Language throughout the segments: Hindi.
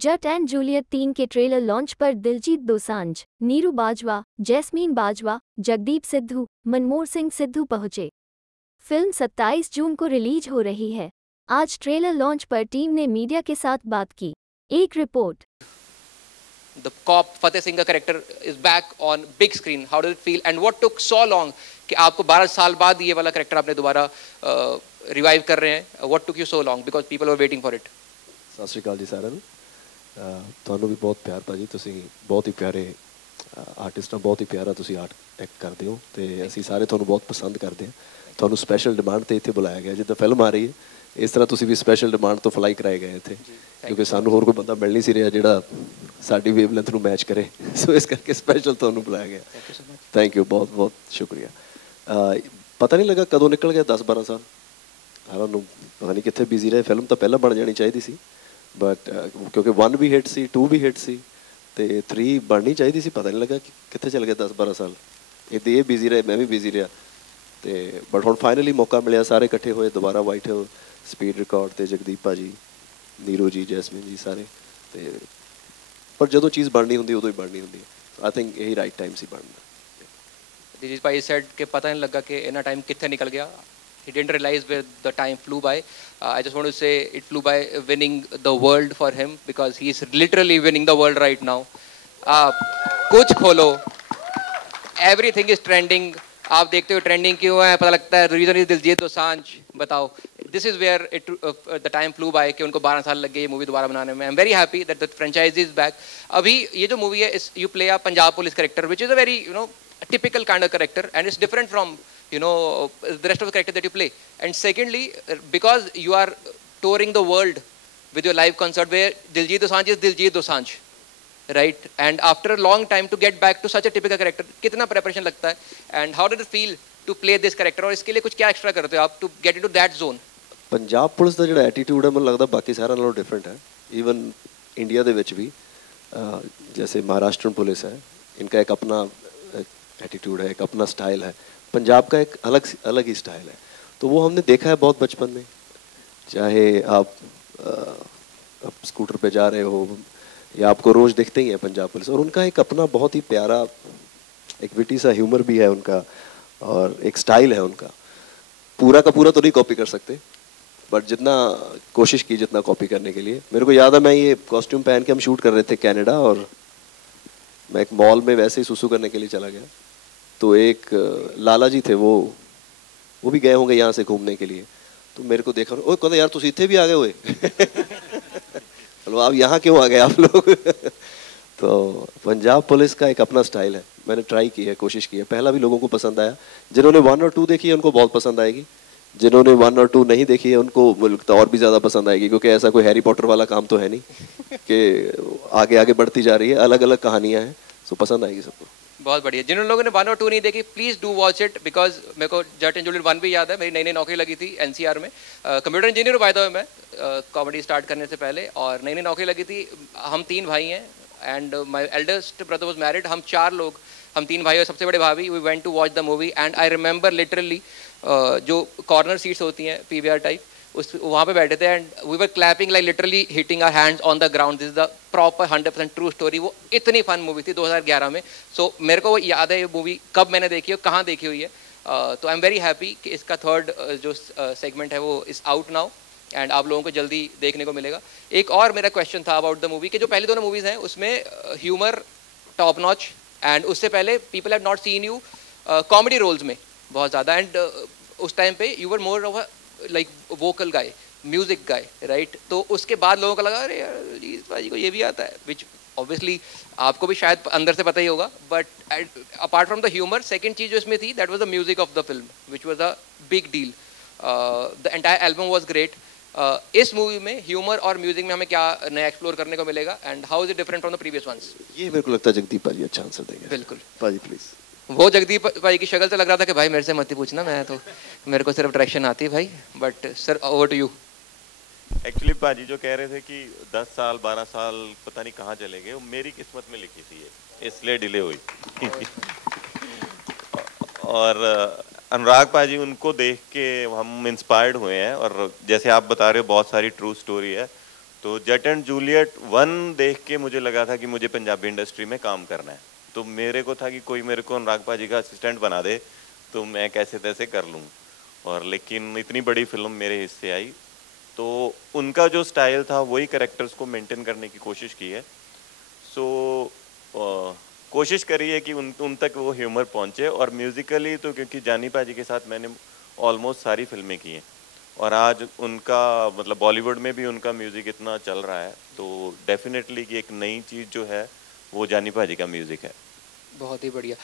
जट एंड जूलियट 3 के ट्रेलर लॉन्च पर दिलजीत दोसांझ, नीरू बाजवा, जैस्मीन बाजवा, जगदीप सिद्धू, मनमोहन सिंह सिद्धू पहुंचे। फिल्म 27 जून को रिलीज हो रही है। आज ट्रेलर लॉन्च पर टीम ने मीडिया के साथ बात की। एक report. The cop Fateh Singh का character is back on big screen. How does it feel? And what took so long कि आपको 12 साल बाद ये वाला character आपने दोबारा revive कर रहे हैं? What took you so long? Because people were waiting for it. ਸਤਿ ਸ਼੍ਰੀ ਅਕਾਲ ਜੀ ਸਾਰਿਆਂ ਨੂੰ। ਤੁਹਾਨੂੰ ਵੀ ਬਹੁਤ ਪਿਆਰ ਭਾਜੀ, ਤੁਸੀਂ ਬਹੁਤ ਹੀ ਪਿਆਰੇ ਆਰਟਿਸਟ ਹੋ, ਬਹੁਤ ਹੀ ਪਿਆਰਾ ਤੁਸੀਂ ਆਰਟ ਐਕਟ ਕਰਦੇ ਹੋ ਤੇ ਅਸੀਂ ਸਾਰੇ ਤੁਹਾਨੂੰ ਬਹੁਤ ਪਸੰਦ ਕਰਦੇ ਹਾਂ। ਤੁਹਾਨੂੰ ਸਪੈਸ਼ਲ ਡਿਮਾਂਡ ਤੇ ਇੱਥੇ ਬੁਲਾਇਆ ਗਿਆ, ਜਿੱਦਾਂ ਫਿਲਮ ਆ ਰਹੀ ਹੈ ਇਸ ਤਰ੍ਹਾਂ ਤੁਸੀਂ ਵੀ ਸਪੈਸ਼ਲ ਡਿਮਾਂਡ ਤੋਂ ਫਲਾਈ ਕਰਾਏ ਗਏ ਇੱਥੇ, ਕਿਉਂਕਿ ਸਾਨੂੰ ਹੋਰ ਕੋਈ ਬੰਦਾ ਮਿਲ ਨਹੀਂ ਸੀ ਰਿਹਾ ਜਿਹੜਾ ਸਾਡੀ ਵੇਵਲੈਂਥ ਨੂੰ ਮੈਚ ਕਰੇ, ਸੋ ਇਸ ਕਰਕੇ ਸਪੈਸ਼ਲ ਤੁਹਾਨੂੰ ਬੁਲਾਇਆ ਗਿਆ। ਥੈਂਕ ਯੂ, ਬਹੁਤ ਬਹੁਤ ਸ਼ੁਕਰੀਆ। ਪਤਾ ਨਹੀਂ ਲੱਗਾ ਕਦੋਂ ਨਿਕਲ ਗਿਆ 10-12 ਸਾਲ, ਸਾਨੂੰ ਪਤਾ ਨਹੀਂ ਕਿੱਥੇ ਬਿਜ਼ੀ ਰਹੇ। ਫਿਲਮ ਤਾਂ ਪਹਿਲਾਂ ਬਣ ਜਾਣੀ ਚਾਹੀਦੀ ਸੀ, ਬਟ ਕਿਉਂਕਿ 1 ਵੀ ਹਿੱਟ ਸੀ, 2 ਵੀ ਹਿੱਟ ਸੀ ਤੇ 3 ਬਣਨੀ ਚਾਹੀਦੀ ਸੀ। ਪਤਾ ਨਹੀਂ ਲੱਗਾ ਕਿ ਕਿੱਥੇ ਚਲ ਗਿਆ 10-12 ਸਾਲ। ਇੱਦਾਂ ਇਹ ਬਿਜ਼ੀ ਰਹੇ, ਮੈਂ ਵੀ ਬਿਜ਼ੀ ਰਿਹਾ ਤੇ ਬਟ ਹੁਣ ਫਾਈਨਲੀ ਮੌਕਾ ਮਿਲਿਆ, ਸਾਰੇ ਇਕੱਠੇ ਹੋਏ ਦੁਬਾਰਾ। ਵਾਈਟ ਹਿੱਲ, ਸਪੀਡ ਰਿਕਾਰਡ ਤੇ ਜਗਦੀਪ ਭਾਜੀ, ਨੀਰੂ ਜੀ, ਜੈਸਮੀਨ ਜੀ ਸਾਰੇ। ਤੇ ਪਰ ਜਦੋਂ ਚੀਜ਼ ਬਣਨੀ ਹੁੰਦੀ ਉਦੋਂ ਹੀ ਬਣਨੀ ਹੁੰਦੀ ਹੈ। ਆਈ ਥਿੰਕ ਇਹੀ ਰਾਈਟ ਟਾਈਮ ਸੀ ਬਣਨ ਦਾ। दिलीप भाई said कि पता नहीं लगा कि इतना टाइम कितने निकल गया. He didn't realize where the time flew by. I just want to say it flew by winning the world for him because he is literally winning the world right now. कुछ खोलो, everything is trending. आप देखते हो ट्रेंडिंग क्यों है, पता लगता है रीजन इज दिलजीत दोसांझ। बताओ, this is where it the time flew by कि उनको 12 साल लग गए ये मूवी दोबारा बनाने में। I am very happy that the franchise is back. अभी ये जो मूवी है, इस you play a Punjab police character which is a very typical kind of character, and it's different from the rest of the character that you play. And secondly, because you are touring the world with your live concert where Diljit Dosanjh is Diljit Dosanjh, right? And after a long time to get back to such a typical character, कितना preparation लगता है, and how did it feel to play this character? और इसके लिए कुछ क्या extra करते हो आप to get into that zone? Punjab police ਦਾ ਜਿਹੜਾ ਐਟੀਟਿਊਡ ਹੈ ਮੈਨੂੰ ਲੱਗਦਾ ਬਾਕੀ ਸਾਰਿਆਂ ਨਾਲੋਂ ਡਿਫਰੈਂਟ ਹੈ। ਈਵਨ ਇੰਡੀਆ ਦੇ ਵਿੱਚ ਵੀ जैसे महाराष्ट्र पुलिस है, इनका एक अपना एटीट्यूड है, एक अपना स्टाइल है। पंजाब का एक अलग ही स्टाइल है, तो वो हमने देखा है बहुत बचपन में। चाहे आप स्कूटर पे जा रहे हो या आपको रोज़ देखते ही हैं पंजाब पुलिस, और उनका एक अपना बहुत ही प्यारा एक विटी सा ह्यूमर भी है उनका, और एक स्टाइल है उनका। पूरा का पूरा तो नहीं कॉपी कर सकते, बट जितना कोशिश की जितना कॉपी करने के लिए। मेरे को याद है मैं ये कॉस्ट्यूम पहन के हम शूट कर रहे थे कनाडा, और मैं एक मॉल में वैसे ही सुसु करने के लिए चला गया, तो एक लाला जी थे, वो भी गए होंगे यहाँ से घूमने के लिए, तो मेरे को देखा, ओ कहते यार तुम इतने भी आ गए हुए चलो आप यहाँ क्यों आ गए आप लोग तो पंजाब पुलिस का एक अपना स्टाइल है। मैंने ट्राई की है, कोशिश की है। पहला भी लोगों को पसंद आया, जिन्होंने 1 और 2 देखी है उनको बहुत पसंद आएगी, जिन्होंने 1 और 2 नहीं देखी है उनको लगता और भी ज़्यादा पसंद आएगी, क्योंकि ऐसा कोई हैरी पॉटर वाला काम तो है नहीं कि आगे आगे बढ़ती जा रही है, अलग अलग कहानियाँ हैं, सो पसंद आएगी सबको। बहुत बढ़िया। जिन लोगों ने 1 और 2 नहीं देखी, please do watch it, because मेरे को जट एंड जूलियट 1 भी याद है। मेरी नई नई नौकरी लगी थी एनसीआर में, कंप्यूटर इंजीनियर हुआ था मैं कॉमेडी स्टार्ट करने से पहले, और नई नई नौकरी लगी थी। हम 3 भाई हैं and my eldest brother was married. हम 4 लोग, हम 3 भाई और सबसे बड़े भाभी, we went to watch the movie and I remember literally जो कॉर्नर सीट्स होती हैं पीवीआर टाइप, उस वहाँ पे बैठे थे and we were clapping like literally hitting our hands on the ground. This is the proper 100% true story. वो इतनी फन मूवी थी 2011 में। सो मेरे को वो याद है ये मूवी कब मैंने देखी है, कहाँ देखी हुई है। तो आई एम वेरी हैप्पी कि इसका 3rd जो सेगमेंट है वो इज़ आउट नाउ एंड आप लोगों को जल्दी देखने को मिलेगा। एक और मेरा क्वेश्चन था अबाउट द मूवी कि जो पहली दोनों मूवीज़ हैं उसमें ह्यूमर टॉप नॉच, एंड उससे पहले people have not seen you comedy roles में बहुत ज़्यादा, एंड उस टाइम पे you were more of a like vocal guy, music guy, right? तो उसके बाद लोगों को लगा अरे यार दिलीप भाई को ये भी आता है, विच ऑब्वियसली आपको भी शायद अंदर से पता ही होगा। But apart from the humour, second चीज़ जो इसमें थी that was the music of the film which was a big deal. The entire album was great. इस मूवी में ह्यूमर और म्यूजिक में हमें क्या नया एक्सप्लोर करने को मिलेगा, and how is it different from the previous ones? ये मेरे को लगता है जगदीप भाजी अच्छा आंसर देंगे। बिल्कुल भाजी प्लीज। वो जगदीप भाई की शक्ल से लग रहा था कि भाई मेरे से मत ही पूछना, मैं तो मेरे को सिर्फ डायरेक्शन आती है भाई। But sir over to you. Actually पाजी जो कह रहे थे कि 10 साल 12 साल पता नहीं कहाँ चले गए, वो मेरी किस्मत में लिखी थी ये, इसलिए डिले हुई और अनुराग पाजी उनको देख के हम इंस्पायर्ड हुए हैं, और जैसे आप बता रहे हो बहुत सारी ट्रू स्टोरी है, तो जट एंड जूलियट 1 देख के मुझे लगा था कि मुझे पंजाबी इंडस्ट्री में काम करना है, तो मेरे को था कि कोई मेरे को अनुराग पाजी का असिस्टेंट बना दे तो मैं कैसे तैसे कर लूँ, और लेकिन इतनी बड़ी फिल्म मेरे हिस्से आई तो उनका जो स्टाइल था वही कैरेक्टर्स को मेंटेन करने की कोशिश की है। सो कोशिश करी है कि उन तक वो ह्यूमर पहुँचे, और म्यूज़िकली तो क्योंकि जानी पाजी के साथ मैंने ऑलमोस्ट सारी फिल्में की हैं और आज उनका मतलब बॉलीवुड में भी उनका म्यूज़िक इतना चल रहा है, तो डेफिनेटली कि एक नई चीज़ जो है वो जानी पाजी का म्यूज़िक है। बहुत ही बढ़िया।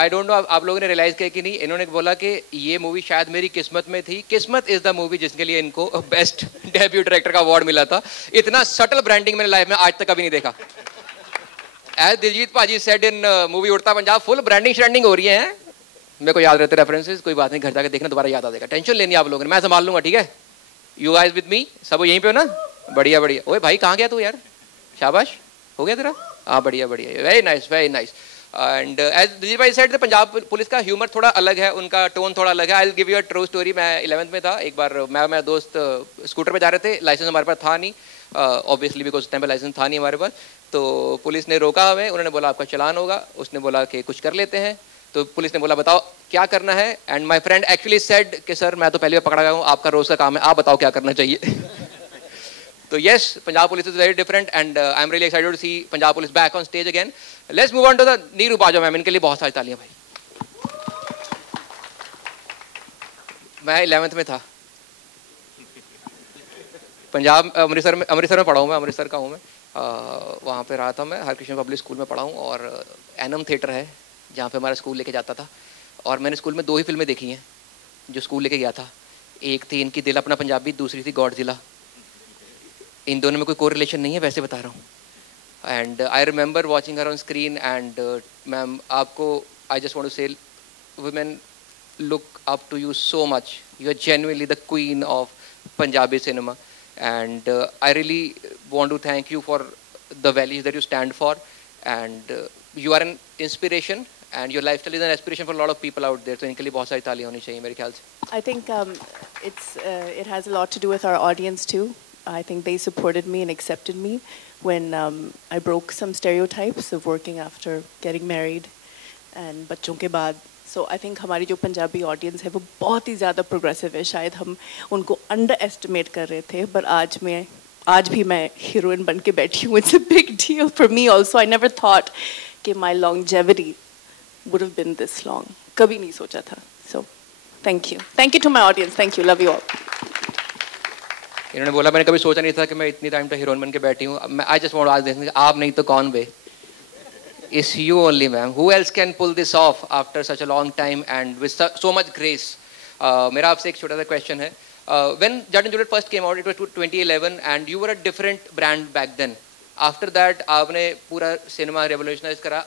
आई डोंट नो आप लोगों ने रियलाइज़ किया कि नहीं, इन्होंने बोला कि ये मूवी शायद मेरी किस्मत में थी। किस्मत इज़ द मूवी जिसके लिए इनको बेस्ट डेब्यू डायरेक्टर का अवार्ड मिला था। इतना सटल ब्रांडिंग मैंने लाइफ में आज तक कभी नहीं देखा। एज दिलजीत पाजी सेड इन मूवी उड़ता पंजाब, फुल ब्रांडिंग श्रैंडिंग हो रही है। मेरे को याद रहते रेफरेंसेस, कोई बात नहीं, घर जाकर देखना दोबारा याद आ जाएगा। टेंशन लेनी आप लोगों ने, मैं संभाल लूंगा, ठीक है। यू गाइस विद मी, सब यहीं पे हो ना? बढ़िया बढ़िया। ओए भाई कहाँ गया तू यार? शाबाश, हो गया तेरा? हाँ बढ़िया बढ़िया, very nice very nice. And as Diljit भाई सेड, पंजाब पुलिस का ह्यूमर थोड़ा अलग है, उनका टोन थोड़ा अलग है। I will give you a true story. मैं 11th में था, एक बार मैं मेरा दोस्त स्कूटर पे जा रहे थे, लाइसेंस हमारे पास था नहीं ऑब्वियसली, बिकॉज उस टाइम पे लाइसेंस था नहीं हमारे पास। तो पुलिस ने रोका हमें, उन्होंने बोला आपका चालान होगा। उसने बोला कि कुछ कर लेते हैं, तो पुलिस ने बोला बताओ क्या करना है। And my friend actually said कि सर मैं तो पहली बार पकड़ा गया हूँ, आपका रोज का काम है, आप बताओ क्या करना चाहिए। तो yes, Punjab police is very different and I am really excited to see Punjab police back on stage again. Let's move on to the Neeru Bajwa ma'am, इनके लिए बहुत सारी तालियां भाई। मैं 11th में था, पंजाब अमृतसर में पढ़ा हूँ मैं, अमृतसर का हूँ मैं। वहाँ पे रहा था मैं, हरकृष्ण पब्लिक स्कूल में पढ़ा हूँ, और एनम थिएटर है जहाँ पे हमारा स्कूल लेके जाता था। और मैंने स्कूल में 2 ही फिल्में देखी हैं जो स्कूल लेके गया था। एक थी इनकी दिल अपना पंजाबी, दूसरी थी गॉडजिला। इन दोनों में कोई कोरिलेशन नहीं है, वैसे बता रहा हूँ। And I remember watching her on screen and ma'am आपको I just want to say women look up to you so much, you are genuinely the queen of Punjabi cinema. And I really want to thank you for the values that you stand for, and you are an inspiration and your lifestyle is an inspiration for a lot of people out there. So इनके लिए बहुत सारी तालियां होनी चाहिए मेरे ख्याल से। I think it has a lot to do with our audience too. I think they supported me and accepted me when I broke some stereotypes of working after getting married and बच्चों के बाद। So I think हमारी जो पंजाबी ऑडियंस है वो बहुत ही ज़्यादा प्रोग्रेसिव है। शायद हम उनको अंडर एस्टिमेट कर रहे थे, पर आज भी मैं हीरोइन बन के बैठी हूँ। It's a big deal for me also. I never thought कि my longevity would have been this long, कभी नहीं सोचा था। So thank you to my audience, thank you, love you all. इन्होंने बोला मैंने कभी सोचा नहीं था कि मैं इतनी टाइम तक हीरोइन बन के बैठी हूँ। I just want to ask this, आप नहीं तो कौन बे? It's you only, ma'am. Who else can pull this off after such a long time and with so much grace? मेरा आपसे एक छोटा सा क्वेश्चन है। When Jat and Juliet first came out, it was 2011, and you were a different brand back then. After that, आपने पूरा सिनेमा रेवोल्यूशनाइज करा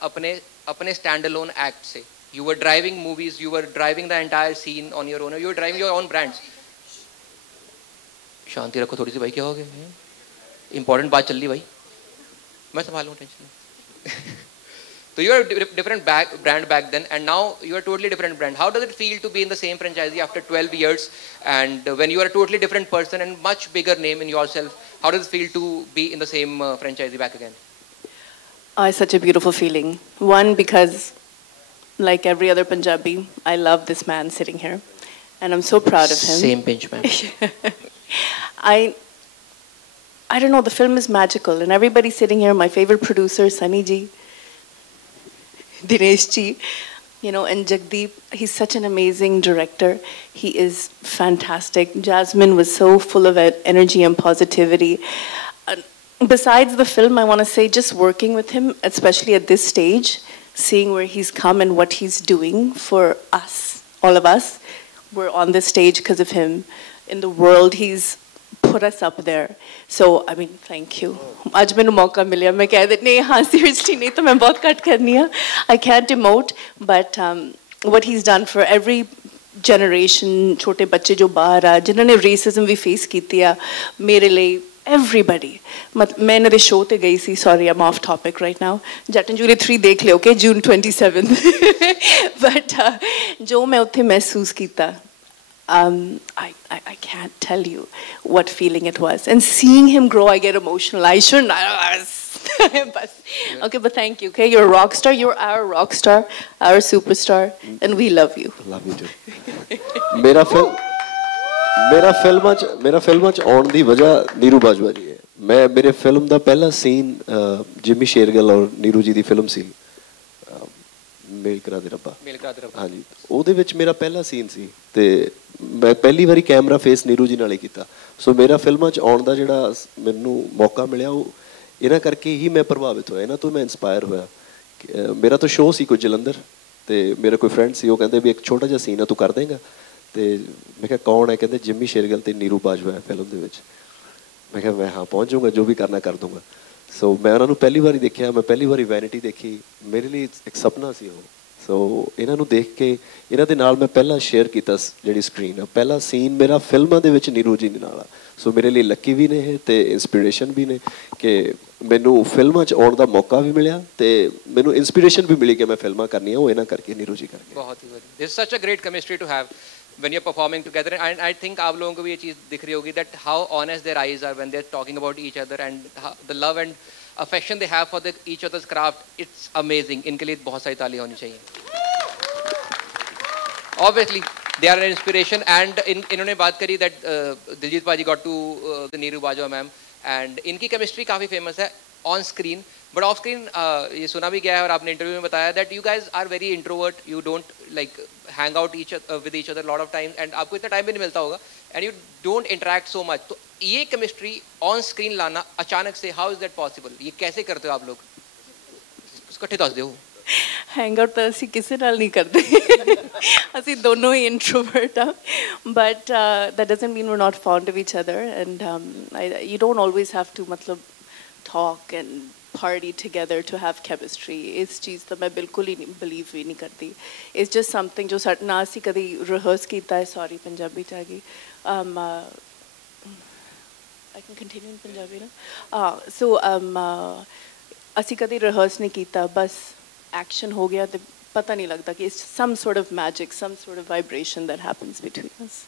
अपने स्टैंड अलोन एक्ट से। You were driving movies, you were driving the entire scene on your own. You were driving your own brands. शांति रखो थोड़ी सी भाई, क्या हो गया? इंपॉर्टेंट बात चल रही भाई, मैं संभालूँ, tension. So you are a different brand back then, and now you are a totally different brand. How does it feel to be in the same franchisee after 12 years, and when you are a totally different person and much bigger name in yourself, how does it feel to be in the same franchisee back again? It's such a beautiful feeling. One, because like every other Punjabi, I love this man sitting here, and I'm so proud of him. Same pinch, man. I don't know, the film is magical, and everybody sitting here, my favorite producer, Sunny Ji, Dinesh ji, you know, and Jagdeep, he's such an amazing director. He is fantastic. Jasmine was so full of energy and positivity. Besides the film, I want to say just working with him, especially at this stage, seeing where he's come and what he's doing for us, all of us, we're on this stage because of him. In the world, he's put us up there. So I mean, thank you. आज मैंने मौका मिला, मैं कह देती नहीं, हाँ seriously नहीं तो मैं बहुत कट करनी है। I can't emote, but what he's done for every generation, छोटे बच्चे जो बाहर आ, जिन्होंने racism भी face की है, मेरे लिए everybody. मैं इन्हें शो ते गई सी, sorry I'm off topic right now. Jatt and Juliet 3 देख ले, okay, June 27th. But जो मैं उत्थे महसूस किया, I can't tell you what feeling it was. And seeing him grow, I get emotional. I shouldn't. But, okay, but thank you. Okay, you're a rock star. You're our rock star, our superstar, and we love you. Love you too. मेरा फिल्म च आउण दी वजह नीरू बाजवा जी है। मैं मेरे फिल्म दा पहला सीन जिमी शेरगिल और नीरू जी दी फिल्म सी मेल करा दे रब्बा। हाँ जी, ਉਹਦੇ ਵਿੱਚ ਮੇਰਾ ਪਹਿਲਾ ਸੀਨ ਸੀ ਤੇ ਮੈਂ ਪਹਿਲੀ ਵਾਰੀ ਕੈਮਰਾ ਫੇਸ ਨੀਰੂ ਜੀ ਨਾਲ ਹੀ ਕੀਤਾ। ਸੋ ਮੇਰਾ ਫਿਲਮਾਂ 'ਚ ਆਉਣ ਦਾ ਜਿਹੜਾ ਮੈਨੂੰ ਮੌਕਾ ਮਿਲਿਆ ਉਹ ਇਹਨਾਂ ਕਰਕੇ ਹੀ ਮੈਂ ਪ੍ਰਭਾਵਿਤ ਹੋਇਆ, ਇਹਨਾਂ ਤੋਂ ਮੈਂ ਇੰਸਪਾਇਰ ਹੋਇਆ। ਮੇਰਾ ਤਾਂ ਸ਼ੋਅ ਸੀ ਕੋਈ ਜਲੰਧਰ ਤੇ ਮੇਰਾ ਕੋਈ ਫਰੈਂਡ ਸੀ, ਉਹ ਕਹਿੰਦੇ ਵੀ ਇੱਕ ਛੋਟਾ ਜਿਹਾ ਸੀਨ ਆ ਤੂੰ ਕਰ ਦੇਂਗਾ। ਤੇ ਮੈਂ ਕਿਹਾ ਕੌਣ ਹੈ? ਕਹਿੰਦੇ ਜਿਮੀ ਸ਼ੇਰਗਿਲ ਤੇ ਨੀਰੂ ਬਾਜਵਾ ਹੈ ਫਿਲਮ ਦੇ ਵਿੱਚ। ਮੈਂ ਕਿਹਾ ਮੈਂ ਹਾਂ ਪਹੁੰਚ ਜਾਊਂਗਾ, ਜੋ ਵੀ ਕਰਨਾ ਕਰ ਦੂੰਗਾ। ਸੋ ਮੈਂ ਉਹਨਾਂ ਨੂੰ ਪਹਿਲੀ ਵਾਰੀ ਦੇਖਿਆ, ਮੈਂ ਪਹਿਲੀ ਵਾਰੀ ਵੈਨਿਟੀ ਦੇਖੀ, ਮੇਰੇ ਲਈ ਇੱਕ ਸੁਪਨਾ ਸੀ ਉਹ। ਸੋ ਇਹਨਾਂ ਨੂੰ ਦੇਖ ਕੇ ਇਹਨਾਂ ਦੇ ਨਾਲ ਮੈਂ ਪਹਿਲਾਂ ਸ਼ੇਅਰ ਕੀਤਾ ਜਿਹੜੀ ਸਕਰੀਨ ਆ, ਪਹਿਲਾ ਸੀਨ ਮੇਰਾ ਫਿਲਮਾਂ ਦੇ ਵਿੱਚ ਨੀਰੂ ਜੀ ਦੇ ਨਾਲ ਆ। ਸੋ ਮੇਰੇ ਲਈ ਲੱਕੀ ਵੀ ਨੇ ਇਹ ਤੇ ਇੰਸਪੀਰੇਸ਼ਨ ਵੀ ਨੇ ਕਿ ਮੈਨੂੰ ਫਿਲਮਾਂ 'ਚ ਆਉਣ ਦਾ ਮੌਕਾ ਵੀ ਮਿਲਿਆ ਤੇ ਮੈਨੂੰ ਇੰਸਪੀਰੇਸ਼ਨ ਵੀ ਮਿਲੀ ਕਿ ਮੈਂ ਫਿਲਮਾਂ ਕਰਨੀਆਂ, ਉਹ ਇਹਨਾਂ ਕਰਕੇ ਨੀਰੂ ਜੀ ਕਰਕੇ। बहुत ही बढ़िया। This is such a great chemistry to have when you're performing together, and I think आप लोगों को भी ये चीज़ दिख रही होगी that how honest their eyes are when they're talking about each other and the love and affection they have for each other's craft. It's amazing. इनके लिए बहुत सारी तालियां होनी चाहिए। Obviously they are an inspiration, and इन्होंने बात करी that दिलजीत पाजी got to the Neeru Bajwa ma'am, and इनकी केमिस्ट्री काफ़ी फेमस है on screen, but of screen ये सुना भी गया है और आपने इंटरव्यू में बताया that you guys are very introvert, you don't like hang out with each other lot of time, and आपको इतना टाइम भी नहीं मिलता होगा, and you don't interact so much. तो ये केमिस्ट्री ऑन स्क्रीन लाना अचानक से, हाउ इज दैट पॉसिबल? ये कैसे करते हो आप लोग? इकट्ठे दस दो। हैंग आउट तो असी किसी नाल नहीं करते असी दोनों ही इंट्रोवर्ट हाँ, but that doesn't mean we are not fond of each other, and you don't always have to मतलब talk and party together to have chemistry. इस चीज़ तो मैं बिल्कुल ही बिलीव भी नहीं करती। It's just something जो ना असी कभी rehearse किया है, sorry पंजाबी च आ गई, I can continue in Punjabi ना। So असी कभी rehearse नहीं किया, बस action हो गया तो पता नहीं लगता कि it's some sort of magic, some sort of vibration that happens between us.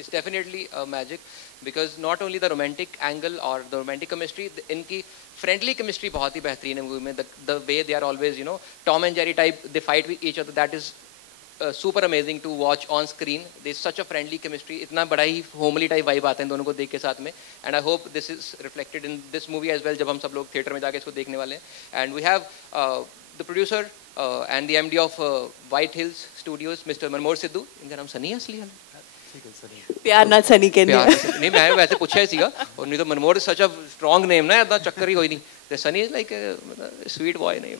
It's definitely a magic because not only the romantic angle or the romantic chemistry, इनकी friendly chemistry बहुत ही बेहतरीन है मूवी में। The way they are always, you know, Tom and Jerry type, they fight with each other. That is super amazing to watch on screen. There's such a friendly chemistry. इतना बड़ा ही homely type vibe आता है दोनों को देख के साथ में। And I hope this is reflected in this movie as well जब हम सब लोग theater में जाके इसको देखने वाले हैं। And we have the producer and the MD of White Hills Studios, Mr. Manmohar Sidhu। इनका नाम सनी है असली है? प्यार ना सनी कहने नहीं, मैं वैसे पूछा ही सीगा, और नहीं तो मनमोहर सच अ स्ट्रॉन्ग नेम ना, इतना चक्कर ही कोई नहीं। The Sunny is like sweet boy name,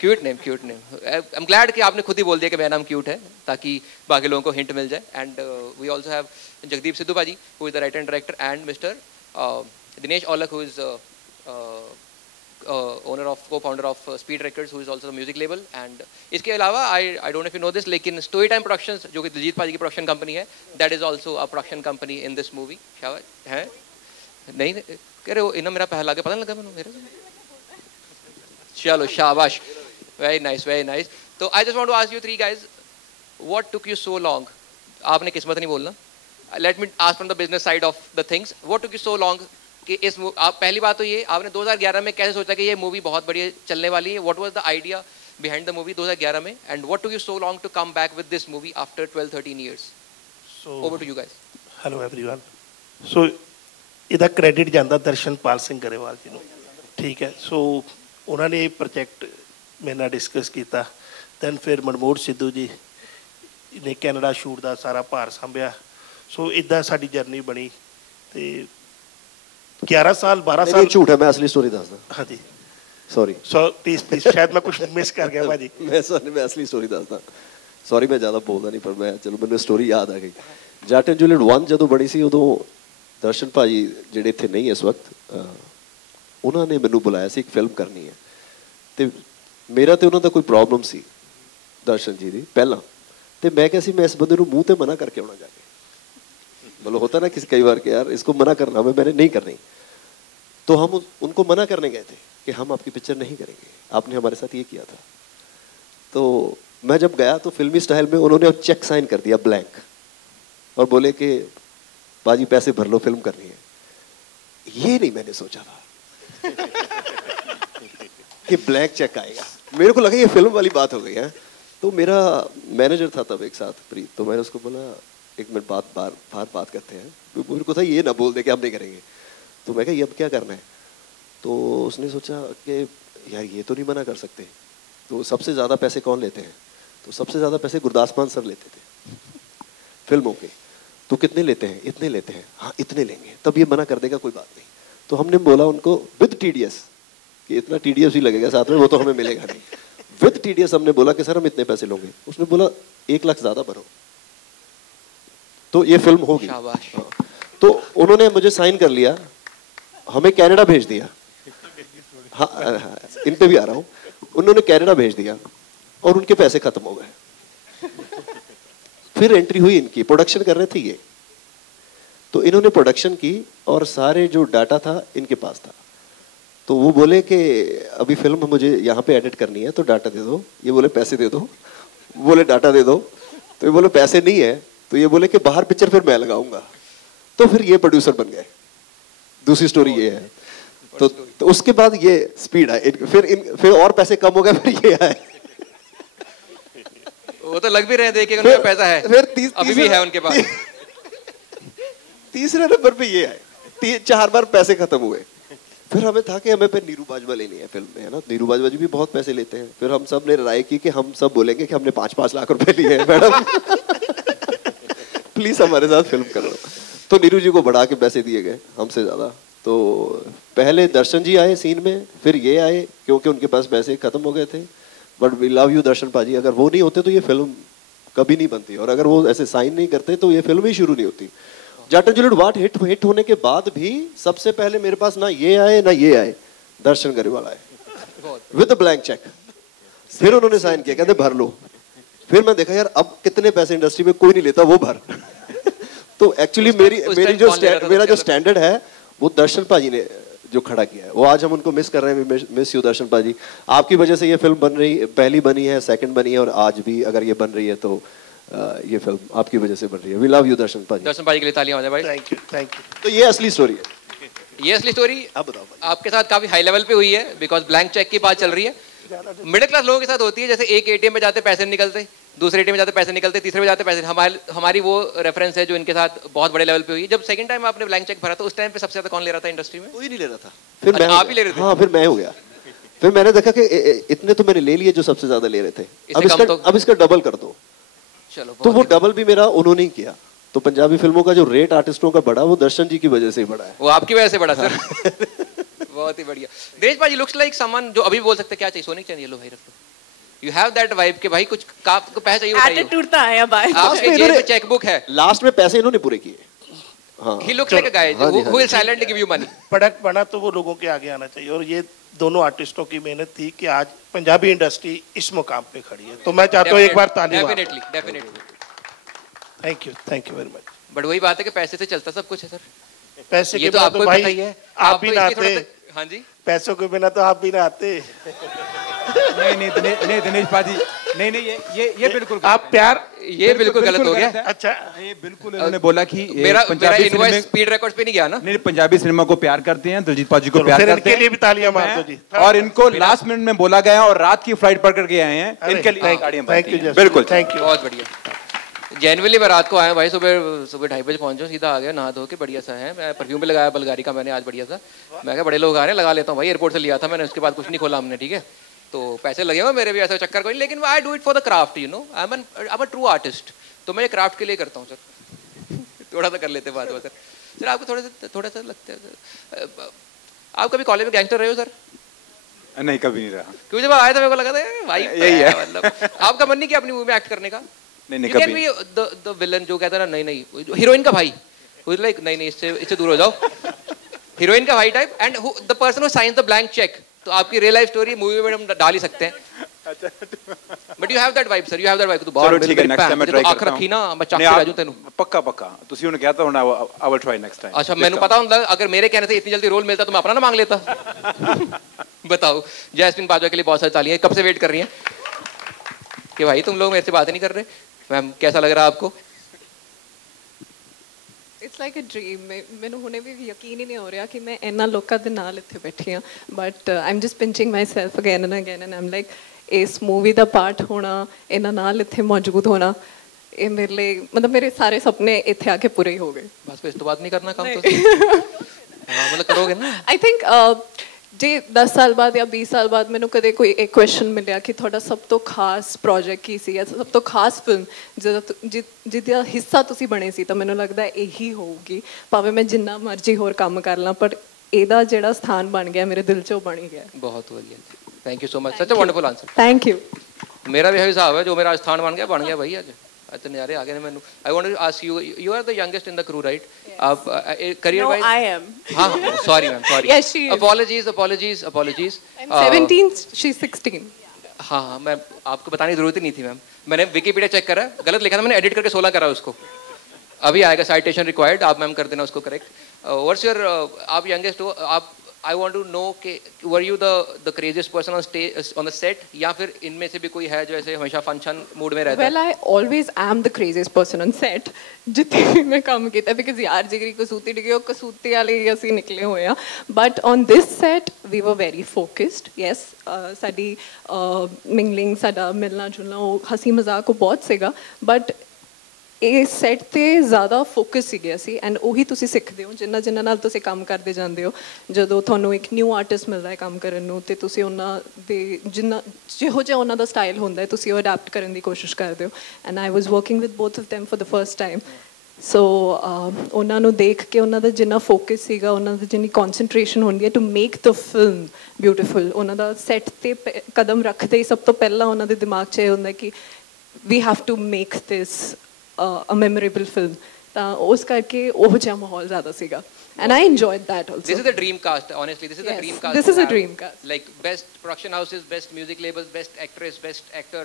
cute name, cute name. I am glad कि आपने खुद ही बोल दिया कि मेरा नाम क्यूट है ताकि बाकी लोगों को हिंट मिल जाए। And we also have Jagdeep Sidhu paaji who is the writer and director, and mister Dinesh Aulakh who is owner of co-founder of Speed Records, who is also the music label। and इसके अलावा I don't know if you know this, लेकिन Story Time Productions जो कि दिलजीत पाजी की प्रोडक्शन कंपनी है, that is also a production company in this movie। शाबाश है नहीं कह रहे हो इन्हें मेरा पहला के पता नहीं लगा मेरे, चलो शाबाश, very nice, very nice। तो I just want to ask you three guys, what took you so long? आपने किस्मत नहीं बोलना, let me ask from the business side of the things, what took you so long कि इस आप पहली बात तो ये आपने 2011 में कैसे सोचा कि ये मूवी बहुत बढ़िया चलने वाली है? What was the idea behind the movie 2011 में, and what took you so long to come back with this movie after 12-13 years? So over to you guys. Hello everyone. So ਇਹਦਾ ਕ੍ਰੈਡਿਟ ਜਾਂਦਾ ਦਰਸ਼ਨਪਾਲ ਸਿੰਘ ਗਰੇਵਾਲ ਜੀ ਨੂੰ, ਠੀਕ ਹੈ। ਸੋ ਉਹਨਾਂ ਨੇ ਇਹ ਪ੍ਰੋਜੈਕਟ ਮੇਰੇ ਨਾਲ ਡਿਸਕਸ ਕੀਤਾ, ਦੈਨ ਫਿਰ ਮਨਮੋਹਰ ਸਿੱਧੂ ਜੀ ਨੇ ਕੈਨੇਡਾ ਸ਼ੂਟ ਦਾ ਸਾਰਾ ਭਾਰ ਸੰਭਿਆ। ਸੋ ਇਦਾਂ ਸਾਡੀ ਜਰਨੀ ਬਣੀ ਤੇ 11 साल 12 साल झूठ है, मैं असली स्टोरी दसदा। हाँ जी सॉरी प्लीज शायद मैं कुछ मिस कर गया भाजी। मैं असली स्टोरी दसदा, सॉरी मैं ज़्यादा बोलदा नहीं, पर मैं चलो मैंने स्टोरी याद आ गई। जट एंड जूलियट 1 ਜਦੋਂ ਬਣੀ ਸੀ ਉਦੋਂ ਦਰਸ਼ਨ ਭਾਜੀ ਜਿਹੜੇ ਇੱਥੇ ਨਹੀਂ ਇਸ ਵਕਤ, ਉਹਨਾਂ ਨੇ ਮੈਨੂੰ ਬੁਲਾਇਆ ਸੀ ਇੱਕ ਫਿਲਮ ਕਰਨੀ ਹੈ ਤੇ ਮੇਰਾ ਤੇ ਉਹਨਾਂ ਦਾ ਕੋਈ ਪ੍ਰੋਬਲਮ ਸੀ ਦਰਸ਼ਨ ਜੀ ਦੀ ਪਹਿਲਾਂ, ਤੇ ਮੈਂ ਕਿਹਾ ਸੀ ਮੈਂ ਇਸ ਬੰਦੇ ਨੂੰ ਮੂੰਹ ਤੇ ਮਨਾ ਕਰਕੇ ਆਉਣਾ ਜਾ ਕੇ, मतलब होता ना किसी कई बार कि यार इसको मना करना है, मैंने नहीं करनी। तो हम उनको मना करने गए थे कि हम आपकी पिक्चर नहीं करेंगे, आपने हमारे साथ ये किया था। तो मैं जब गया तो फिल्मी स्टाइल में उन्होंने चेक साइन कर दिया ब्लैंक और बोले कि बाजी पैसे भर लो, फिल्म करनी है। ये नहीं मैंने सोचा था कि ब्लैंक चेक आएगा। मेरे को लगा ये फिल्म वाली बात हो गई है। तो मेरा मैनेजर था तब एक साथ प्रीत, तो मैंने उसको बोला एक मिनट बात करते हैं। तो मेरे को था ये ना बोल दे कि हम नहीं करेंगे। तो मैं कहा ये अब क्या करना है? तो उसने सोचा कि यार ये तो नहीं मना कर सकते। तो सबसे ज़्यादा पैसे कौन लेते हैं? तो सबसे ज़्यादा पैसे गुरदास मान सर लेते थे फिल्मों के। तो कितने लेते हैं? इतने लेते हैं। हाँ इतने लेंगे। तब ये मना कर देगा, कोई बात नहीं। तो हमने बोला उनको विद TDS कि इतना TDS ही लगेगा साथ में, वो तो हमें मिलेगा नहीं। विद TDS हमने बोला कि सर हम इतने पैसे लोगे। उसने बोला 1 लाख ज़्यादा भरो, तो ये फिल्म होगी। हाँ। तो उन्होंने मुझे साइन कर लिया, हमें कनाडा भेज दिया। हाँ इन पे भी आ रहा हूँ। उन्होंने कनाडा भेज दिया और उनके पैसे खत्म हो गए। फिर एंट्री हुई इनकी, प्रोडक्शन कर रहे थे ये। तो इन्होंने प्रोडक्शन की और सारे जो डाटा था इनके पास था। तो वो बोले कि अभी फिल्म मुझे यहाँ पे एडिट करनी है, तो डाटा दे दो। ये बोले पैसे दे दो। बोले डाटा दे दो। तो ये बोले पैसे नहीं है। तो ये बोले कि बाहर पिक्चर फिर मैं लगाऊंगा। तो फिर ये प्रोड्यूसर बन गए। दूसरी स्टोरी ये है। तो उसके बाद ये स्पीड है। फिर और पैसे कम हो गए, फिर ये आए। वो तो लग भी रहे देख के उनका पैसा है, फिर अभी भी है उनके पास। तीसरे नंबर पे ये आए। 4 बार पैसे खत्म हुए। फिर हमें था कि हमें पे नीरू बाजवा लेनी है फिल्म में, है ना। नीरू बाजवा जी भी बहुत पैसे लेते हैं। फिर हम सब ने राय की कि हम सब बोलेंगे कि हमने 5-5 लाख रुपए लिए हैं मैडम, प्लीज हमारे साथ फिल्म करो। तो नीरू जी को बढ़ा के पैसे दिए गए हमसे ज्यादा। तो पहले दर्शन जी आए सीन में, फिर ये आए क्योंकि उनके पास पैसे खत्म हो गए थे। बट वी लव यू दर्शन पाजी, अगर वो नहीं होते तो ये फिल्म कभी नहीं बनती, और अगर वो ऐसे साइन नहीं करते तो ये फिल्म ही शुरू नहीं होती। जाट एंड जूलियट वाट हिट होने के बाद भी सबसे पहले मेरे पास ना ये आए ना ये आए, दर्शन गरेवाल आए विद ब्लैंक चेक। फिर उन्होंने साइन किया, कहते भर लो। फिर मैं देखा यार अब कितने पैसे इंडस्ट्री में कोई नहीं लेता, वो भर। तो एक्चुअली मेरा जो स्टैंडर्ड है वो दर्शन पाजी ने जो खड़ा किया है, वो आज हम उनको मिस कर रहे हैं। मिस यू दर्शन पाजी, आपकी वजह से ये फिल्म बन रही, पहली बनी है, सेकंड बनी है, और आज भी अगर ये बन रही है तो ये फिल्म आपकी वजह से बन रही है। वी लव यू दर्शन पाजी। दर्शन पाजी के लिए तालियां हो जाए भाई। Thank you. तो ये असली स्टोरी है। ये असली स्टोरी आप बताओ। आपके साथ काफी हाई लेवल पे हुई है, बिकॉज ब्लैंक चेक की बात चल रही है। मिडिल क्लास लोगों के साथ होती है, जैसे एक ATM में जाते पैसे निकलते, दूसरे ATM में जाते पैसे निकलते, तीसरे में जाते पैसे। हमारी वो रेफरेंस है जो इनके साथ बहुत बड़े लेवल पे हुई। जब सेकंड टाइम आपने ब्लैंक चेक भरा तो उस टाइम पे सबसे ज्यादा कौन ले रहा था इंडस्ट्री में? कोई नहीं ले रहा था। फिर मैं आप ही ले रहे थे? हाँ, फिर मैं हो गया। फिर मैंने देखा कि इतने तो मैंने ले लिए जो सबसे ज्यादा ले रहे थे, अब इसका डबल कर दो। चलो, तो वो डबल भी मेरा उन्होंने ही किया। तो पंजाबी फिल्मों का जो रेट आर्टिस्टों का बढ़ा वो दर्शन जी की वजह से ही बढ़ा है। वो आपकी वजह से बढ़ा सर। बहुत ही बढ़िया। दिनेश भाई लुक्स लाइक समवन जो अभी बोल सकते क्या चाहिए, सोने चाहिए, लो भाई रख लो। यू हैव दैट वाइब के भाई कुछ आपको पैसा चाहिए बताइए। एटीट्यूड तो आया भाई। आपके जेब में चेकबुक है, लास्ट में पैसे इन्होंने पूरे किए। हाँ, he looks like a guy who will silently give you money। Product बना तो वो लोगों के आगे आना चाहिए, और ये दोनों आर्टिस्टों की मेहनत थी कि आज पंजाबी इंडस्ट्री इस मुकाम पे खड़ी है। तो मैं चाहता हूँ एक बार ताली। Definitely. Thank you very much. But वही बात है कि पैसे से चलता सब कुछ है सर। पैसे के तो बिना आपको तो भाई पता ही है, आप भी ना आते। हाँ जी, पैसों के बिना तो आप भी ना आते। नहीं दिनेश पाजी, नहीं ये बिल्कुल आप प्यार, ये बिल्कुल गलत हो गया। अच्छा, ये बिल्कुल उन्होंने बोला कि मेरा इनवॉइस स्पीड रिकॉर्ड्स पे नहीं गया ना। नहीं, पंजाबी सिनेमा को प्यार करते हैं, दिलजीत पाजी को प्यार करते हैं। इनके लिए भी तालियां मार दो जी। और इनको लास्ट मिनट में बोला गया और रात की फ्लाइट पकड़ के आए हैं, इनके लिए तालियां। थैंक यू, बिल्कुल, थैंक यू, बहुत बढ़िया। जेनुअली मैं रात को आया भाई, सुबह 2:30 बजे पहुंचा, सीधा आ गया, नहा धो के बढ़िया सा है। मैं परफ्यूम भी लगाया बल्गारी का मैंने आज बढ़िया सा। मैं कहा बड़े लोग आ रहे हैं, लगा लेता हूँ भाई। एयरपोर्ट से लिया था मैंने, उसके बाद कुछ नहीं खोला हमने, ठीक है। तो पैसे लगे हुए मेरे भी, ऐसा चक्कर कोई, लेकिन I do it for the craft, you know. I am a true artist. तो मैं क्राफ्ट के लिए करता हूँ सर। थोड़ा सा कर लेते बात सर। सर आपको थोड़ा सा लगता है, आप कभी कॉलेज में गैंगस्टर रहे हो सर? नहीं, कभी नहीं रहा। क्यों, जब आया था मेरे को लगा था भाई यही है, मतलब आपका मन नहीं किया अपनी मूवी में एक्ट करने का? नहीं कभी। द विलन जो कहता है ना, नहीं हीरोइन का भाई, लाइक नहीं इससे दूर हो जाओ। हीरोइन का भाई type, and the person who science the blank cheque. तो आपकी रियल लाइफ स्टोरी मूवी में हम डाल ही सकते हैं। But you have that vibe sir, you have that vibe. तो बहुत ठीक है, नेक्स्ट टाइम मैं ट्राई करता हूं। रखी ना, मैं चाकू राजू तेनू पक्का ਤੁਸੀਂ ਉਹਨੂੰ ਕਹਤਾ ਹੁਣ I will try next time. अच्छा, मैंने पता ਹੁੰਦਾ अगर मेरे कहने से इतनी जल्दी रोल मिलता तो मैं अपना ना मांग लेता। बताओ, जैस्मिन बाजवा के लिए बहुत सारी तालियां, कब से वेट कर रही हैं कि भाई तुम लोग मेरे से बात नहीं कर रहे। मैम कैसा लग रहा है आपको? It's like a dream. ਮੈਨੂੰ ਹੁਣੇ ਵੀ ਯਕੀਨ ਹੀ ਨਹੀਂ ਹੋ ਰਿਹਾ ਕਿ ਮੈਂ ਇੰਨਾ ਲੋਕਾਂ ਦੇ ਨਾਲ ਇੱਥੇ ਬੈਠੀ ਹਾਂ, but I'm just pinching myself again and again and I'm like ਇਸ ਮੂਵੀ ਦਾ ਪਾਰਟ ਹੋਣਾ, ਇਹਨਾਂ ਨਾਲ ਇੱਥੇ ਮੌਜੂਦ ਹੋਣਾ, ਇਹ ਮੇਰੇ ਲਈ ਮਤਲਬ ਮੇਰੇ ਸਾਰੇ ਸੁਪਨੇ ਇੱਥੇ ਆ ਕੇ ਪੂਰੇ ਹੀ ਹੋ ਗਏ। ਬਸ ਫਿਰ ਇਸ ਤੋਂ ਬਾਅਦ ਨਹੀਂ ਕਰਨਾ ਕੰਮ ਤੁਸੀਂ? ਹਾਂ ਮਤਲਬ ਕਰੋਗੇ ਨਾ? I think ਜੇ 10 ਸਾਲ ਬਾਅਦ ਜਾਂ 20 ਸਾਲ ਬਾਅਦ ਮੈਨੂੰ ਕਦੇ ਕੋਈ ਇੱਕ ਕੁਐਸਚਨ ਮਿਲਿਆ ਕਿ ਤੁਹਾਡਾ ਸਭ ਤੋਂ ਖਾਸ ਪ੍ਰੋਜੈਕਟ ਕੀ ਸੀ ਜਾਂ ਸਭ ਤੋਂ ਖਾਸ ਫਿਲਮ ਜਿਹਦਾ ਹਿੱਸਾ ਤੁਸੀਂ ਬਣੇ ਸੀ, ਤਾਂ ਮੈਨੂੰ ਲੱਗਦਾ ਇਹੀ ਹੋਊਗੀ। ਭਾਵੇਂ ਮੈਂ ਜਿੰਨਾ ਮਰਜ਼ੀ ਹੋਰ ਕੰਮ ਕਰ ਲਾਂ, ਪਰ ਇਹਦਾ ਜਿਹੜਾ ਸਥਾਨ ਬਣ ਗਿਆ ਮੇਰੇ ਦਿਲ 'ਚੋਂ ਬਣ ਗਿਆ। ਬਹੁਤ ਵਧੀਆ, thank you so much, such a wonderful answer. Thank you. ਮੇਰਾ ਵੀ ਇਹੀ ਹਿਸਾਬ ਹੈ, ਜੋ ਮੇਰਾ ਸਥਾਨ ਬਣ ਗਿਆ ਭਾਈ ਅੱਜ तो नज़ारे आ गए मैंने। I want to ask you, you are the youngest in the crew, right? आप career wise? No, I am. हाँ, sorry ma'am, sorry. Yes, she is. Apologies. I'm 17, she's 16. हाँ, मैं आपको बताने की जरूरत ही नहीं थी मैम। मैंने विकिपीडिया चेक करा, गलत लिखा था मैंने, एडिट करके 16 करा उसको। अभी आएगा साइटेशन रिक्वायर्ड, आप मैम कर देना उसको करेक्ट। व्हाट्स योर, आप यंगेस्ट हो, आप I want to know कि were you the craziest person on stage on the set, या फिर इनमें से भी कोई है जो ऐसे हमेशा फंक्शन मूड में रहता है? Well, I always am the craziest person on set जितने भी मैं काम किया because यार जिगरी कसूती डिगे और कसूती वाले ऐसे निकले हुए हैं, but on this set we were very focused. Yes, sari mingling, साडा मिलना जुलना वो हंसी मजाक को बहुत सीगा, but ਇਹ ਸੈੱਟ ਤੇ ਜ਼ਿਆਦਾ ਫੋਕਸ ਸੀਗਾ ਸੀ ਐਂਡ ਉਹੀ ਤੁਸੀਂ ਸਿੱਖਦੇ ਹੋ ਜਿੰਨਾ ਨਾਲ ਤੁਸੀਂ ਕੰਮ ਕਰਦੇ ਜਾਂਦੇ ਹੋ। ਜਦੋਂ ਤੁਹਾਨੂੰ ਇੱਕ ਨਿਊ ਆਰਟਿਸਟ ਮਿਲਦਾ ਹੈ ਕੰਮ ਕਰਨ ਨੂੰ ਤੇ ਤੁਸੀਂ ਉਹਨਾਂ ਦੇ ਜਿਹੋ ਜਿਹਾ ਉਹਨਾਂ ਦਾ ਸਟਾਈਲ ਹੁੰਦਾ ਹੈ ਤੁਸੀਂ ਉਹ ਅਡੈਪਟ ਕਰਨ ਦੀ ਕੋਸ਼ਿਸ਼ ਕਰਦੇ ਹੋ। And I was working with both of them for the first time, ਸੋ ਉਹਨਾਂ ਨੂੰ ਦੇਖ ਕੇ ਉਹਨਾਂ ਦਾ ਜਿੰਨਾ ਫੋਕਸ ਸੀਗਾ, ਉਹਨਾਂ ਦੀ ਜਿੰਨੀ ਕੌਨਸੈਂਟਰੇਸ਼ਨ ਹੁੰਦੀ ਹੈ to make the film beautiful, ਉਹਨਾਂ ਦਾ ਸੈੱਟ ਤੇ ਕਦਮ ਰੱਖਦੇ ਹੀ ਸਭ ਤੋਂ ਪਹਿਲਾਂ ਉਹਨਾਂ ਦੇ ਦਿਮਾਗ 'ਚ ਇਹ ਹੁੰਦਾ ਕਿ we have to make this a memorable film, ਤਾਂ ਉਸ ਕਰਕੇ ਉਹ ਜਿਹਾ ਮਾਹੌਲ ਜ਼ਿਆਦਾ ਸੀਗਾ and I enjoyed that also. This is the dream cast, honestly, this is the dream cast. This is a dream cast, like best production houses, best music labels, best actress, best actor,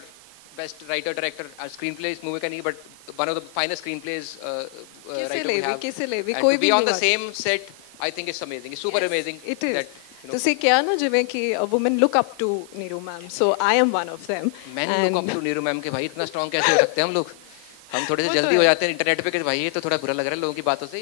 best writer director, screenplay is movie ka nahi but one of the finest screenplays writer we have, kise levi and koi to be on the same set, I think it's amazing, it's super amazing. It is that, you know, ਤੁਸੀਂ ਕਿਹਾ ਨਾ ਜਿਵੇਂ ਕਿ women look up to Neeru ma'am, so I am one of them. Men look up to Neeru ma'am के भाई इतना strong कैसे हो सकते हैं हम लोग? हम थोड़े से जल्दी हो जाते हैं इंटरनेट पे कि भाई ये तो थोड़ा बुरा लग रहा है लोगों की बातों से,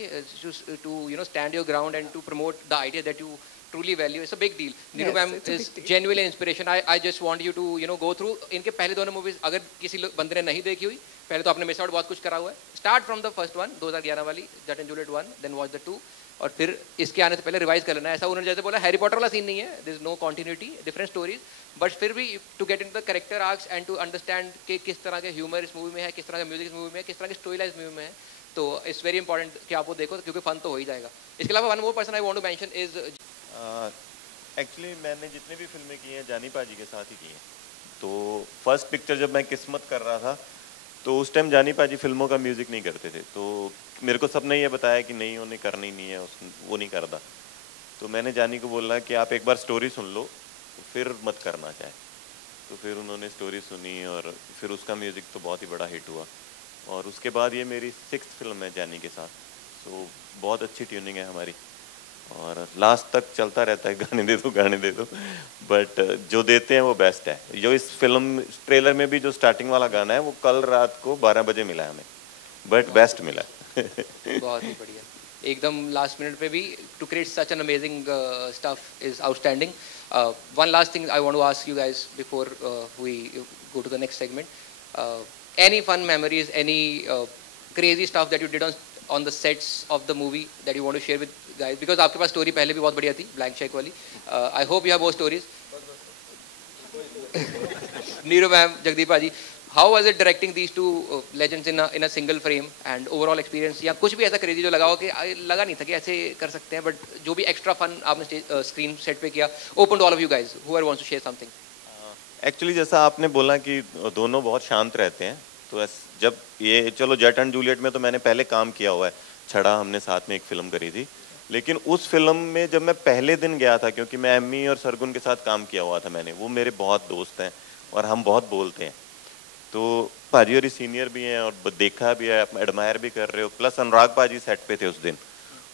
to you know stand your ground and to promote the idea that you truly value, it's a big deal. Neeru ma'am is genuinely inspiration. I just want you to you know go through इनके पहले दोनों movies, अगर किसी बंदे ने नहीं देखी हुई, पहले तो आपने मिस आउट बहुत कुछ करा हुआ है। Start from the first one 2011 वाली Jatt and Juliet 1, then watch the 2, और फिर इसके आने से पहले रिवाइज कर लेना। ऐसा उन्होंने जैसे बोला हैरी पॉटर वाला सीन नहीं है, there is no continuity, different stories, but फिर भी to get into the character arcs and to understand कि किस तरह के ह्यूमर इस मूवी में है, किस तरह का म्यूजिक इस मूवी में है, किस तरह की स्टोरी लाइन इस मूवी में है, तो इट्स वेरी इंपॉर्टेंट कि आप वो देखो क्योंकि फन तो हो ही जाएगा। इसके अलावा one more person I want to mention is actually मैंने जितने भी फिल्में की हैं जानी पाजी के साथ ही की हैं। तो फर्स्ट पिक्चर जब मैं किस्मत कर रहा था तो उस टाइम जानी पाजी फिल्मों का म्यूज़िक नहीं करते थे, तो मेरे को सबने ये बताया कि नहीं उन्हें करनी नहीं है, वो नहीं करता। तो मैंने जानी को बोला कि आप एक बार स्टोरी सुन लो फिर मत करना चाहे। तो फिर उन्होंने स्टोरी सुनी और फिर उसका म्यूज़िक तो बहुत ही बड़ा हिट हुआ, और उसके बाद ये मेरी 6th फिल्म है जानी के साथ। सो बहुत अच्छी ट्यूनिंग है हमारी और लास्ट तक चलता रहता है गाने दे दो, बट जो देते हैं वो बेस्ट है। जो इस फिल्म ट्रेलर में भी जो स्टार्टिंग वाला गाना है वो कल रात को 12 बजे मिला है हमें, बट बेस्ट मिला बहुत ही बढ़िया, एकदम लास्ट मिनट पे भी to create such an amazing stuff is outstanding. One last thing I want to ask you guys before we go to the next segment, any fun memories, any crazy stuff that you did on the sets of the movie that you want to share with guys, because आपके पास स्टोरी पहले भी बहुत बढ़िया थी ब्लैंक चेक वाली। I hope you have more stories. Neeru ma'am, Jagdeep Paji, how was it directing these two legends in a single frame and overall experience? या कुछ भी ऐसा क्रेजी जो लगा हो कि लगा नहीं था कि ऐसे कर सकते हैं, बट जो भी एक्स्ट्रा फन आपने स्क्रीन सेट पे किया, open to all of you guys, whoever wants to share something. Actually जैसा आपने बोला कि दोनों बहुत शांत रहते हैं, तो जब ये चलो जट एंड जूलियट में तो मैंने पहले काम किया हुआ है, छड़ा हमने साथ में एक फ़िल्म करी थी, लेकिन उस फिल्म में जब मैं पहले दिन गया था, क्योंकि मैं एम्मी और सरगुन के साथ काम किया हुआ था मैंने, वो मेरे बहुत दोस्त हैं और हम बहुत बोलते हैं, तो पाजी और सीनियर भी हैं और देखा भी है, एडमायर भी कर रहे हो, प्लस अनुराग पाजी सेट पे थे उस दिन।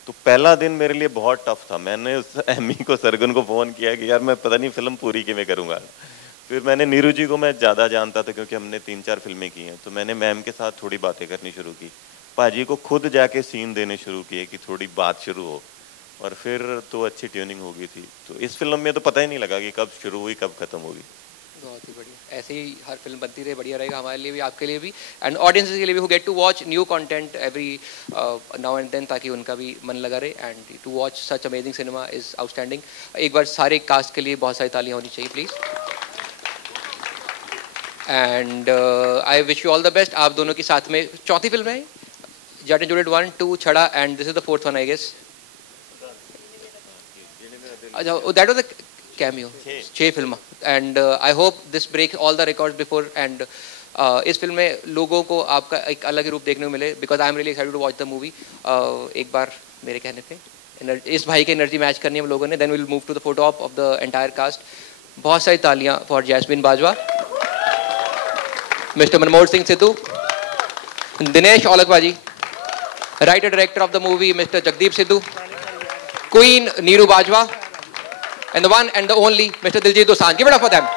तो पहला दिन मेरे लिए बहुत टफ था, मैंने उस एम्मी को सरगुन को फ़ोन किया कि यार मैं पता नहीं फिल्म पूरी किमें करूँगा। फिर मैंने नीरू जी को मैं ज़्यादा जानता था क्योंकि हमने 3-4 फिल्में की हैं, तो मैंने मैम के साथ थोड़ी बातें करनी शुरू की, पाजी को खुद जाके सीन देने शुरू किए कि थोड़ी बात शुरू हो, और फिर तो अच्छी ट्यूनिंग हो गई थी। तो इस फिल्म में तो पता ही नहीं लगा कि कब शुरू हुई कब खत्म होगी। बहुत ही बढ़िया, ऐसे ही हर फिल्म बनती रहे, बढ़िया रहेगा हमारे लिए भी, आपके लिए भी, एंड ऑडियंसेस के लिए भी, who get to watch new content every now and then, ताकि उनका भी मन लगा रहे, and to watch such amazing cinema is outstanding. एक बार सारे कास्ट के लिए बहुत सारी तालियां होनी चाहिए please, and I wish you all the best. आप दोनों की साथ में चौथी फिल्म है जट and Juliet 1, 2, Chhada, and this is the fourth one I guess. अच्छा, that was the cameo, 6 film, and I hope this break all the records before, and इस फिल्म में लोगों को आपका एक अलग ही रूप देखने को मिले, because I am really excited to watch the movie. एक बार मेरे कहने पे इस भाई की एनर्जी मैच करनी है हम लोगों ने, then will move to the photo of the entire cast. बहुत सारी तालियां फॉर जैस्मीन बाजवा, मिस्टर मनमोहन सिंह सिद्धू, दिनेश औलखबाजी, writer director of the movie mister Jagdeep Sidhu, queen Neeru Bajwa, and the one and the only Mr. Diljit Dosanjh. Give it up for them.